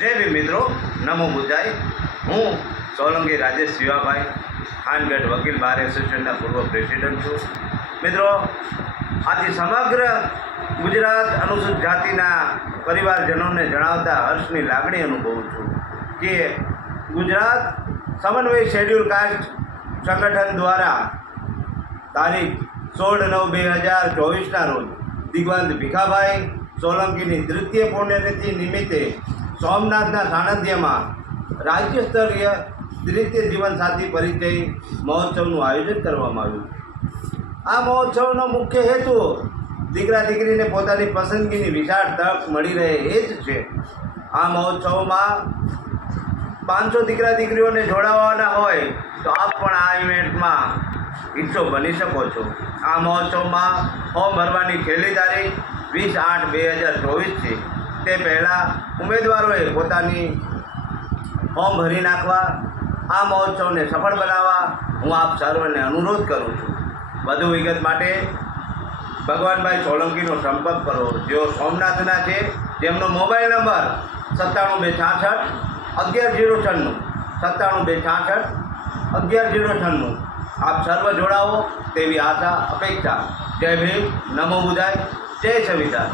જય ભીમ મિત્રો, નમો બુદ્ધાય। હું સોલંકી રાજેશ શિવાભાઈ, ખાનગઢ વકીલ બાર એસોસિએશનના પૂર્વ પ્રેસિડેન્ટ છું। મિત્રો, આથી સમગ્ર ગુજરાત અનુસૂચિત જાતિના પરિવારજનોને જણાવતા હર્ષની લાગણી અનુભવું છું કે ગુજરાત સમન્વય શેડ્યુલ કાસ્ટ સંગઠન દ્વારા તારીખ 16/9/2024ના રોજ દિગ્વંત ભીખાભાઈ સોલંકીની તૃતીય પુણ્યતિથિ નિમિત્તે સોમનાથના સાનિધ્યમાં રાજ્ય સ્તરીય તૃતીય જીવનસાથી પરિચય મહોત્સવનું આયોજન કરવામાં આવ્યું। આ મહોત્સવનો મુખ્ય હેતુ દીકરા દીકરીને પોતાની પસંદગીની વિશાળ તક મળી રહે એ જ છે। આ મહોત્સવમાં 500 દીકરા દીકરીઓને જોડાવાના હોય તો આપ પણ આ ઇવેન્ટમાં હિસ્સો બની શકો છો। આ મહોત્સવમાં ફોર્મ ભરવાની છેલ્લી તારીખ 20/8/2024 છે। તે પહેલાં ઉમેદવારોએ પોતાની ફોર્મ ભરી નાખવા। આ મહોત્સવને સફળ બનાવવા હું આપ સર્વને અનુરોધ કરું છું। વધુ વિગત માટે ભગવાનભાઈ સોલંકીનો સંપર્ક કરો, જેઓ સોમનાથના છે। તેમનો મોબાઈલ નંબર 97 266 11 096 97 266 11 096। આપ સર્વ જોડાવો તેવી આશા અપેક્ષા। જય ભીમ, નમો બુદ્ધાય, જય સંવિધાન।